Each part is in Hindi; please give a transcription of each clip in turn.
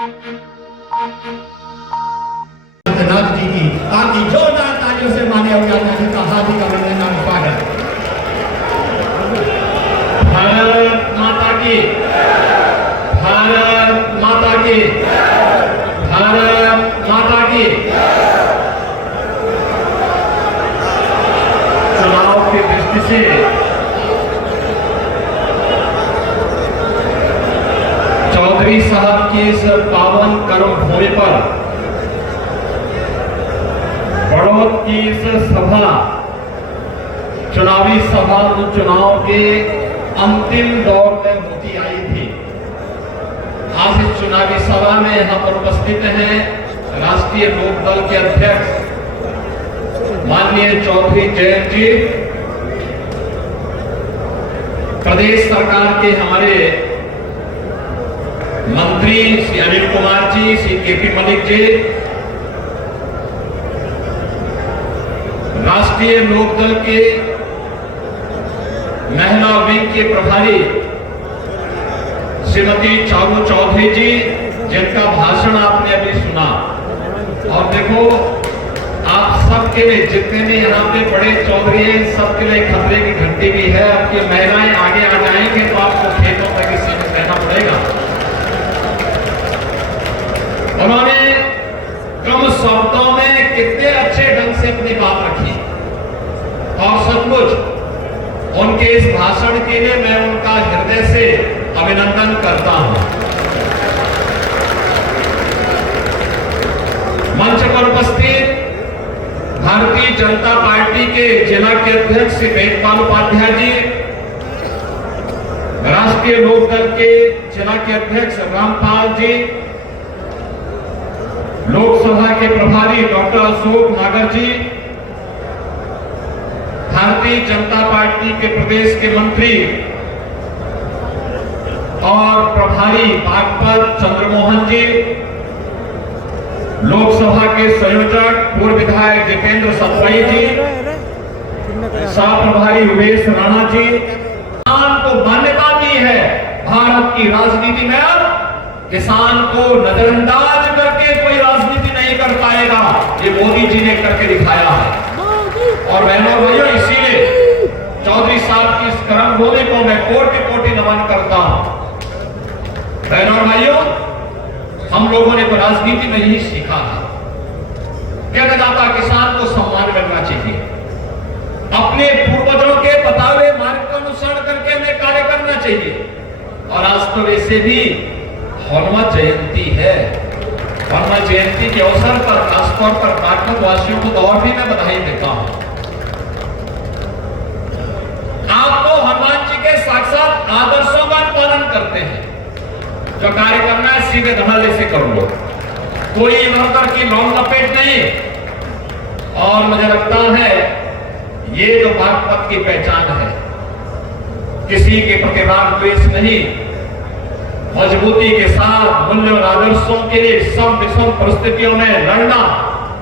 नाथ जी की आपकी जोरदार तालियों से माने अभियान जी का हार्दिक अभिनंदन स्वागत। भारत माता की, भारत माता की, भारत माता की। चुनाव की दृष्टि से चौधरी साहब की इस पावन कर्म भूमि पर बड़ौद की इस सभा चुनावी सभा चुनाव के अंतिम दौर में होती आई थी। आज इस चुनावी सभा में हम उपस्थित हैं राष्ट्रीय लोकदल के अध्यक्ष माननीय चौधरी जयंत जी, प्रदेश सरकार के हमारे मंत्री श्री अनिल कुमार जी, श्री केपी मलिक जी, राष्ट्रीय लोकदल के महिला विंग के प्रभारी श्रीमती चारू चौधरी जी, जिनका भाषण आपने अभी सुना। और देखो, आप सबके लिए, जितने भी यहाँ पे बड़े चौधरी हैं, सबके लिए खतरे की घंटी भी है। आपकी महिलाएं आगे आ जाएंगे तो आपको खेतों तक सीमित रहना पड़ेगा। उन्होंने कम शब्दों में कितने अच्छे ढंग से अपनी बात रखी और सचमुच उनके इस भाषण के लिए मैं उनका हृदय से अभिनंदन करता हूं। मंच पर उपस्थित भारतीय जनता पार्टी के जिला के अध्यक्ष श्री वेदपाल उपाध्याय जी, राष्ट्रीय लोकदल के जिला के अध्यक्ष रामपाल जी, लोकसभा के प्रभारी डॉक्टर अशोक नागर जी, भारतीय जनता पार्टी के प्रदेश के मंत्री और प्रभारी बागपत चंद्रमोहन जी, लोकसभा के संयोजक पूर्व विधायक दीपेंद्र सतवई जी, सह प्रभारी उमेश राणा जी। किसान को मान्यता दी है भारत की राजनीति में। अब किसान को नजरअंदाज करके कोई राजनीति नहीं कर पाएगा, ये मोदी जी ने करके दिखाया है। और बहनों और भाइयों, इसीलिए चौधरी साहब की इस कर्म भूमि को मैं कोटि कोटि नमन करता हूं। बहनों और भाइयों, हम लोगों ने तो राजनीति में यही सीखा था, कहना जाता किसान को सम्मान मिलना चाहिए, अपने पूर्वजों के बताए हुए मार्ग का अनुसरण करके हमें कार्य करना चाहिए। और आज तो वैसे भी हनुमत जयंती है। हनुमत जयंती के अवसर पर खासतौर पर बागपत वासियों को तो और भी मैं बधाई देता हूं। आप तो हनुमान जी के साक्षात आदर्शों का पालन करते हैं। जो कार्य करना है सीधे धड़ल्ले से कर लो, कोई इधर की लौंग लपेट नहीं। और मुझे लगता है ये जो बागपत की पहचान है, किसी के प्रति राग द्वेष नहीं, मजबूती के साथ मूल्य और आदर्शों के लिए सम विषम परिस्थितियों में लड़ना,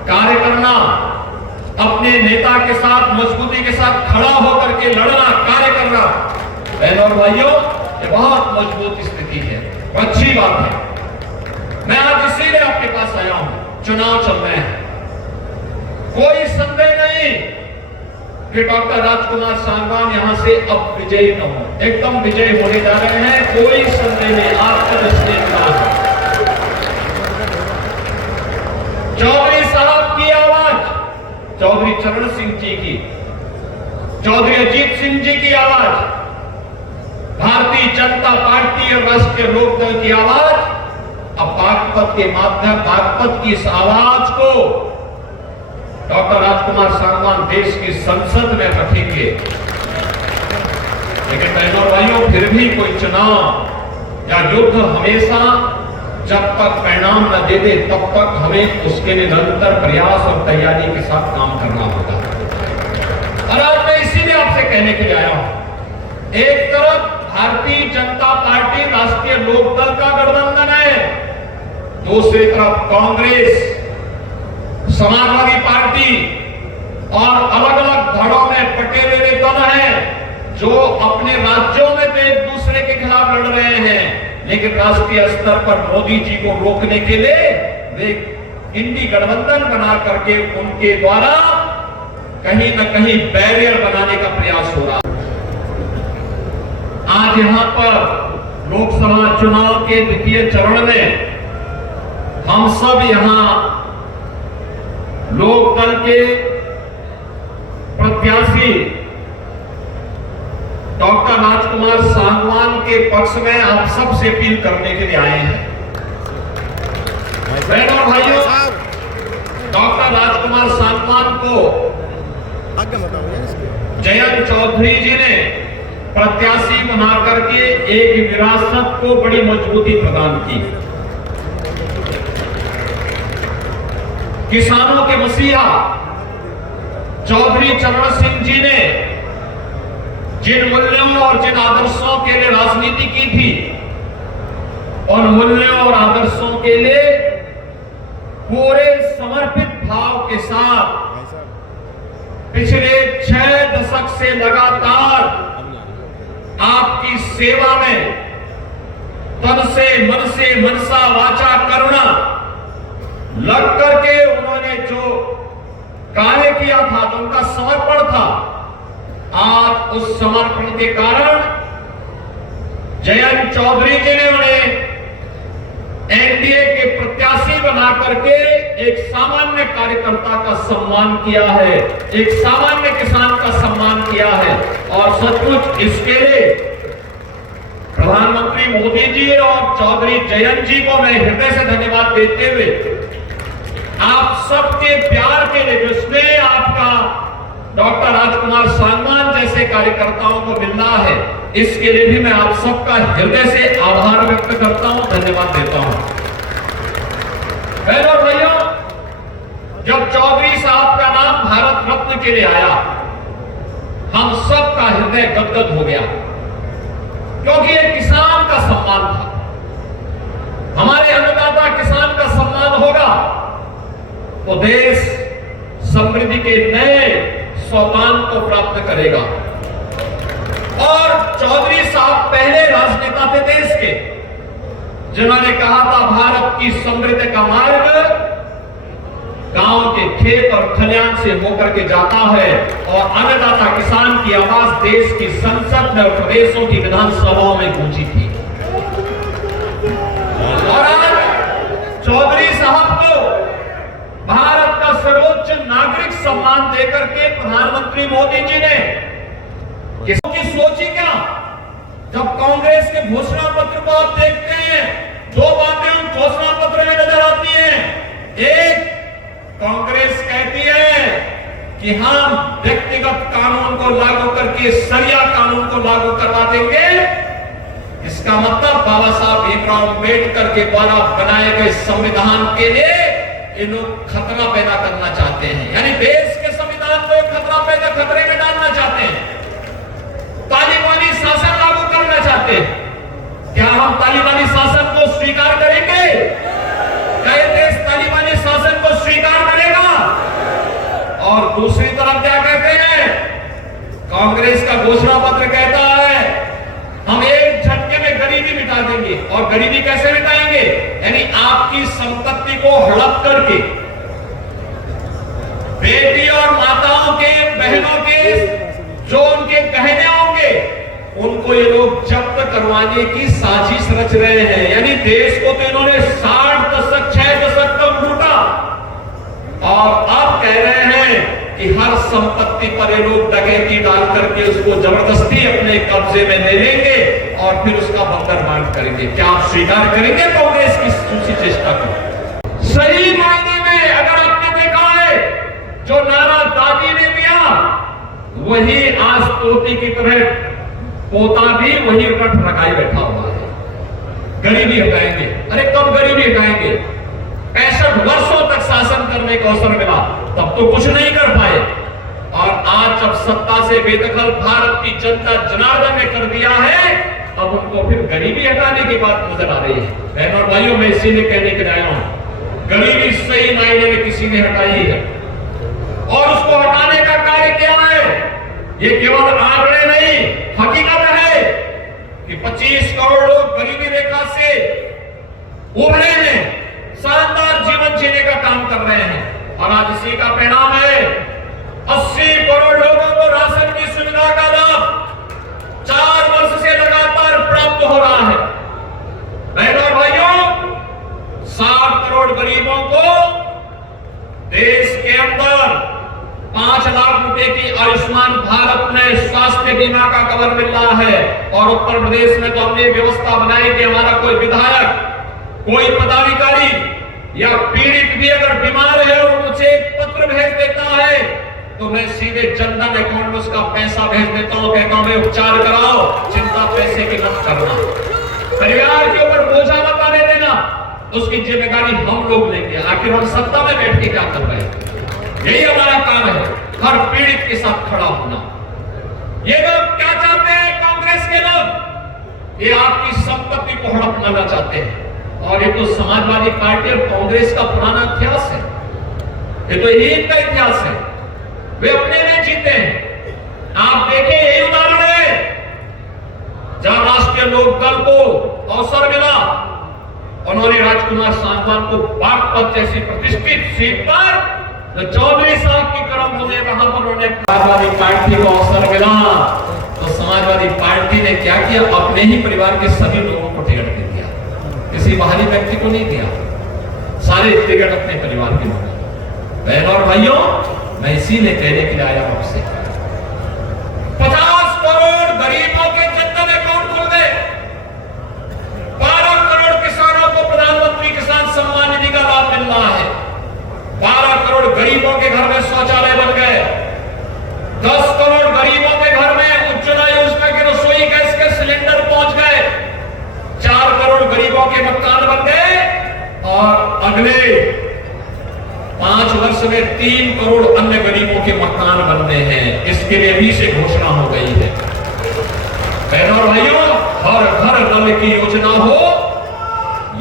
कार्य करना, अपने नेता के साथ मजबूती के साथ खड़ा होकर के लड़ना, कार्य करना। बहनों और भाइयों, ये बहुत मजबूत स्थिति है, अच्छी बात है। मैं आज इसीलिए आपके पास आया हूं। चुनाव चल रहे हैं, कोई संदेह नहीं कि डॉक्टर राजकुमार सांगवान यहां से अब विजयी न हो, एकदम विजयी होने जा रहे हैं, कोई संदेह नहीं। आपका निश्चय चौधरी साहब की आवाज, चौधरी चरण सिंह जी की, चौधरी अजीत सिंह जी की आवाज, भारतीय जनता पार्टी और राष्ट्रीय लोकदल की आवाज, अब बागपत के माध्यम, बागपत की इस आवाज को डॉक्टर राजकुमार सांगवान देश की संसद में रखेंगे। लेकिन बहनों और भाइयों, फिर भी कोई चुनाव या युद्ध हमेशा जब तक परिणाम न दे दे तब तक हमें उसके लिए निरंतर प्रयास और तैयारी के साथ काम करना होगा। और आज मैं इसीलिए आपसे कहने के लिए आया हूं, एक तरफ भारतीय जनता पार्टी राष्ट्रीय लोकदल का गठबंधन है, दूसरी तरफ कांग्रेस, समाजवादी पार्टी और अलग अलग धड़ों में बटे हुए दल हैं जो अपने राज्यों में तो एक दूसरे के खिलाफ लड़ रहे हैं, लेकिन राष्ट्रीय स्तर पर मोदी जी को रोकने के लिए वे इंडी गठबंधन बना करके उनके द्वारा कहीं न कहीं बैरियर बनाने का प्रयास हो रहा है। आज यहां पर लोकसभा चुनाव के द्वितीय चरण में हम सब यहां लोकदल के प्रत्याशी डॉक्टर राजकुमार सांगवान के पक्ष में आप सबसे अपील करने के लिए आए हैं। बहनों और भाइयों, डॉक्टर राजकुमार सांगवान को जयंत चौधरी जी ने प्रत्याशी बना करके एक विरासत को बड़ी मजबूती प्रदान की। किसानों के मसीहा चौधरी चरण सिंह जी ने जिन मूल्यों और जिन आदर्शों के लिए राजनीति की थी, उन मूल्यों और आदर्शों के लिए पूरे समर्पित भाव के साथ पिछले 6 दशक से लगातार आपकी सेवा में तन से मन से मनसा वाचा करुणा लग करके उन्होंने जो कार्य किया था, जो उनका समर्पण था, आज उस समर्पण के कारण जयंत चौधरी जी ने उन्हें एनडीए के प्रत्याशी बना करके एक सामान्य कार्यकर्ता का सम्मान किया है, एक सामान्य किसान का सम्मान किया है। और सचमुच इसके लिए प्रधानमंत्री मोदी जी और चौधरी जयंत जी को मैं हृदय से धन्यवाद देते हुए आप सबके प्यार के लिए, जो स्नेह आपका डॉक्टर राजकुमार सांगवान जैसे कार्यकर्ताओं को मिल रहा है, इसके लिए भी मैं आप सबका हृदय से आभार व्यक्त करता हूं, धन्यवाद देता हूं। बहनों और भाइयों, जब चौधरी साहब का नाम भारत रत्न के लिए आया, हम सबका हृदय गदगद हो गया, क्योंकि ये किसान का सम्मान था। हमारे अन्नदाता किसान का सम्मान होगा तो देश समृद्धि के नए सोपान को प्राप्त करेगा। और चौधरी साहब पहले राजनेता थे देश के, जिन्होंने कहा था भारत की समृद्धि का मार्ग गांव के खेत और खलियान से होकर के जाता है, और अन्नदाता किसान की आवाज देश की संसद में और प्रदेशों की विधानसभाओं में गूंजी थी। और आज चौधरी साहब को भारत का सर्वोच्च नागरिक सम्मान देकर के प्रधानमंत्री मोदी जी ने, किसकी सोची क्या, जब कांग्रेस के घोषणा पत्र को आप देखते हैं, 2 बातें उन घोषणा पत्र में नजर आती हैं। एक, कांग्रेस कहती है कि हम व्यक्तिगत कानून को लागू करके शरिया कानून को लागू करवा देंगे। इसका मतलब बाबा साहब भीमराव अम्बेडकर के द्वारा बनाए गए संविधान के लिए ये लोग खतरा पैदा करना चाहते हैं, यानी देश के संविधान को खतरे में डालना चाहते हैं, तालिबानी शासन लागू करना चाहते हैं। क्या हम तालिबानी शासन को स्वीकार करेंगे? क्या ये देश तालिबानी शासन को स्वीकार करेगा? और दूसरी तरफ क्या कहते हैं, कांग्रेस का घोषणा पत्र कहता है हम एक झटके में गरीबी मिटा देंगे। और गरीबी कैसे मिटाएंगे? यानी आपकी संपत्ति को हड़प करके बेटी और माताओं के, बहनों के जो उनके गहने होंगे, उनको ये लोग जब्त करवाने की साजिश रच रहे हैं। यानी देश को तो इन्होंने 60 दशक 6 दशक तक लूटा, और अब कह रहे हैं कि हर संपत्ति पर ये लोग डकैती डाल करके उसको जबरदस्ती अपने कब्जे में ले लेंगे और फिर उसका बंदरबांट करेंगे। क्या आप स्वीकार करेंगे कांग्रेस की दूसरी चेष्टा को? सही मायने में अगर आपने देखा है, जो नारा दादी ने दिया, वही आज तोती की तरह पोता भी वही रट रखाई बैठा हुआ है। गरीबी हटाएंगे। अरे कब गरीबी हटाएंगे? 65 वर्षों तक शासन करने का अवसर मिला, तब तो कुछ नहीं कर पाए, और आज जब सत्ता से बेदखल भारत की जनता जनार्दन ने कर दिया है, अब उनको फिर गरीबी हटाने की बात नजर आ रही है। बहनों और भाइयों, मैं इसीलिए कहने के लिए आया हूं, गरीबी सही मायने में किसी ने हटाई है, और उसको हटाने का कार्य क्या है? ये केवल आंकड़े नहीं, हकीकत है कि 25 करोड़ लोग गरीबी रेखा से उभरे हैं, शानदार जीवन जीने का काम कर रहे हैं। और आज इसी का परिणाम है 80 करोड़ लोगों को राशन की सुविधा का लाभ 4 वर्ष से लगातार प्राप्त हो रहा है। बहनों और भाइयों, 60 करोड़ गरीबों को देश के अंदर 5 लाख रुपए की आयुष्मान भारत में स्वास्थ्य बीमा का कवर मिल रहा है। और उत्तर प्रदेश में तो हमने व्यवस्था बनाई कि हमारा कोई विधायक, कोई पदाधिकारी या पीड़ित भी अगर बीमार है और मुझे एक पत्र भेज देता है तो मैं सीधे जनधन अकाउंट में उसका पैसा भेज देता हूं, कहता हूं मैं उपचार कराओ, चिंता पैसे की मत करना, परिवार के ऊपर बोझा मत आने देना, उसकी जिम्मेदारी हम लोग लेंगे। आखिर हम सत्ता में बैठ के क्या कर रहे हैं? यही हमारा काम है, हर पीड़ित के साथ खड़ा होना। ये लोग क्या चाहते हैं? कांग्रेस के लोग ये आपकी संपत्ति को हड़प लेना चाहते हैं। और ये तो समाजवादी पार्टी और कांग्रेस का पुराना इतिहास है, ये तो यही इनका इतिहास है, वे अपने में जीते हैं। आप देखिए, यही उदाहरण है जहां राष्ट्रीय लोकदल को अवसर मिला, उन्होंने राजकुमार सांसवान को बागपत जैसी प्रतिष्ठित सीट पर जो 24 साल की क्रम होने वहां पर उन्होंने समाजवादी पार्टी को अवसर मिला तो समाजवादी पार्टी ने क्या किया? अपने ही परिवार के सभी लोगों को टिकट दे दिया, किसी बाहरी व्यक्ति को नहीं दिया, सारे टिकट अपने परिवार के लोगों को। बहनों और भाइयों, मैं इसीलिए कहने के लिए आया हूं आपसे, 50 करोड़ गरीबों के जनधन अकाउंट खुल गए, 12 करोड़ किसानों को प्रधानमंत्री किसान सम्मान निधि का लाभ मिल रहा है, 12 करोड़ गरीबों के घर में शौचालय बन गए, 10 करोड़ गरीबों के घर में उज्ज्वला योजना के रसोई गैस के सिलेंडर पहुंच गए, 4 करोड़ गरीबों के मकान बन गए और अगले 5 वर्ष में 3 करोड़ अन्य गरीबों के मकान बनने हैं। इसके लिए भी से घोषणा हो गई है। बहनों और भाइयों, हर घर नल की योजना हो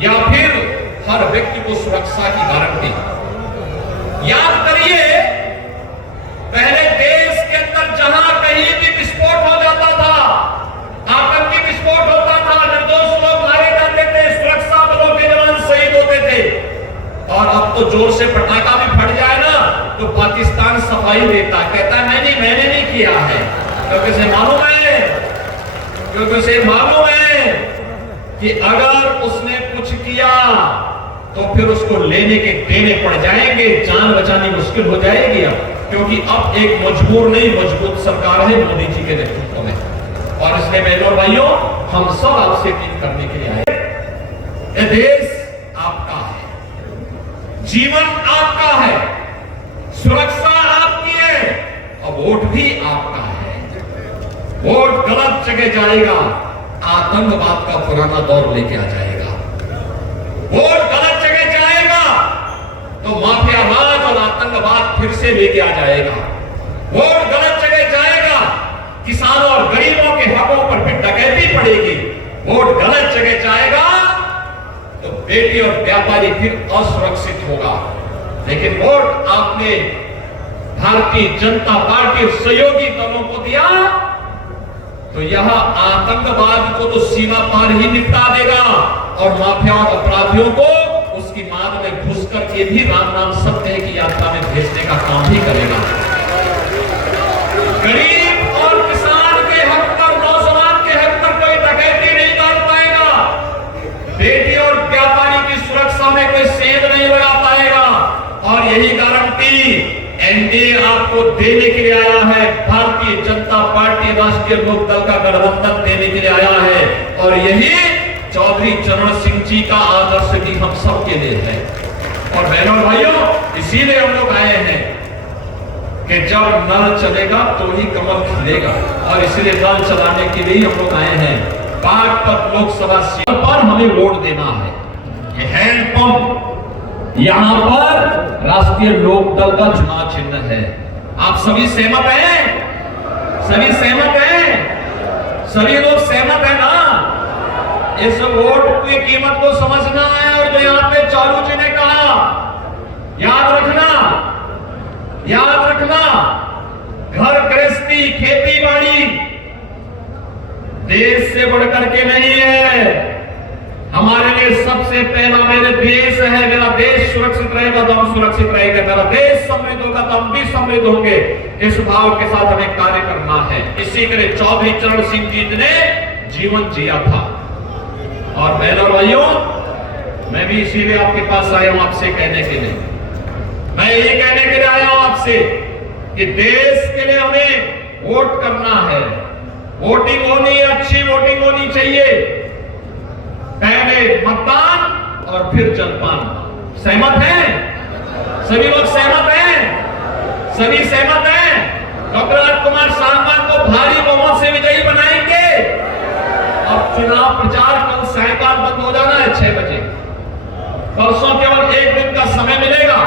या फिर हर व्यक्ति को सुरक्षा की गारंटी। याद करिए, पहले देश के अंदर जहां कहीं भी विस्फोट हो जाता था, आतंकी विस्फोट होता था, निर्दोष लोग मारे जाते थे, सुरक्षा बलों के जवान शहीद होते थे। और अब तो जोर से पटाखा भी फट जाए ना तो पाकिस्तान सफाई देता, कहता मैंने नहीं किया है, क्योंकि उसे मालूम है कि अगर उसने कुछ किया तो फिर उसको लेने के देने पड़ जाएंगे, जान बचानी मुश्किल हो जाएगी। क्योंकि अब एक मजबूर नहीं मजबूत सरकार है मोदी जी के नेतृत्व में। और इसलिए बहनों और भाइयों, हम सब आपसे अपील करने के लिए आए, ये देश आपका है, जीवन आपका है, सुरक्षा आपकी है और वोट भी आपका है। वोट गलत जगह जाएगा, आतंकवाद का पुराना दौर लेके आ जाएगा। वोट गलत जगह जाएगा तो माफिया राज और आतंकवाद फिर से लेके आ जाएगा। वोट गलत जगह जाएगा, किसानों और गरीबों के हकों पर फिर डकैती पड़ेगी। वोट गलत जगह जाएगा तो बेटी और व्यापारी फिर असुरक्षित होगा। लेकिन वोट आपने भारतीय जनता पार्टी और सहयोगी दलों को दिया तो यह आतंकवाद को तो सीमा पार ही निपटा देगा और माफिया और अपराधियों को उसकी मांग में घुस करके भी राम नाम सत्य की यात्रा में भेजने का काम भी करेगा। गरीब और किसान के हक पर, नौजवान के हक पर कोई डकैती नहीं डाल पाएगा, बेटी और व्यापारी की सुरक्षा में कोई सेंध नहीं लगा पाएगा। और यही गारंटी एनडीए आपको देने के लिए आया है। भारतीय जनता पार्टी राष्ट्रीय लोकदल का गठबंधन देने के लिए आया है और यही चौधरी चरण सिंह जी का आदर्श भी हम सबके लिए है। और बहनों और भाइयों, इसीलिए हम लोग आए हैं कि जब नल चलेगा तो ही कमल खिलेगा और इसलिए नल चलाने के लिए हम लोग आए हैं। बागपत लोकसभा सीट पर हमें वोट देना है। ये हैंडपंप यहां पर राष्ट्रीय लोकदल का चुनाव चिन्ह है। आप सभी सहमत हैं? सभी सहमत हैं? सभी लोग सहमत है ना? इस वोट की कीमत को समझना है। और जो यहां पे चालू जी ने कहा, याद रखना, घर गृहस्थी, खेती बाड़ी, देश से बढ़कर के नहीं है। हमारे लिए सबसे पहला मेरे देश है। मेरा देश सुरक्षित रहेगा तो हम सुरक्षित रहेंगे, मेरा देश समृद्ध होगा तो हम भी समृद्ध होंगे। इस भाव के साथ हमें कार्य करना है। इसी के लिए चौधरी चरण सिंह जी ने जीवन जिया था। और बहनों और भाइयों, मैं भी इसीलिए आपके पास आया हूं, आपसे कहने के लिए, मैं ये कहने के लिए आया हूं आपसे कि देश के लिए हमें वोट करना है। वोटिंग होनी है, अच्छी वोटिंग होनी चाहिए। पहले मतदान और फिर जलपान। सहमत हैं? सभी लोग सहमत हैं? सभी सहमत हैं? डॉक्टर राजकुमार सांगवान को भारी बहुमत से विजयी बनाएंगे। अब चुनाव प्रचार कल सायकाल बंद हो जाना है 6 बजे। परसों केवल 1 दिन का समय मिलेगा।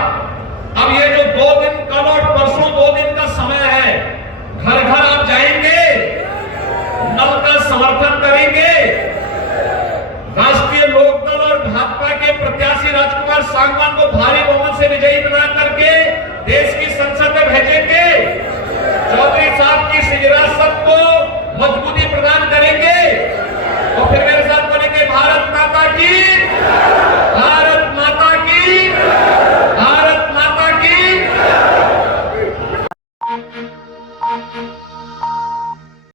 अब ये जो 2 दिन, कल और परसों 2 दिन का समय है, घर घर आप जाएंगे, नल का समर्थन करेंगे। राष्ट्रीय लोकदल और भाजपा के प्रत्याशी राजकुमार सांगवान को भारी बहुमत से विजयी बना करके देश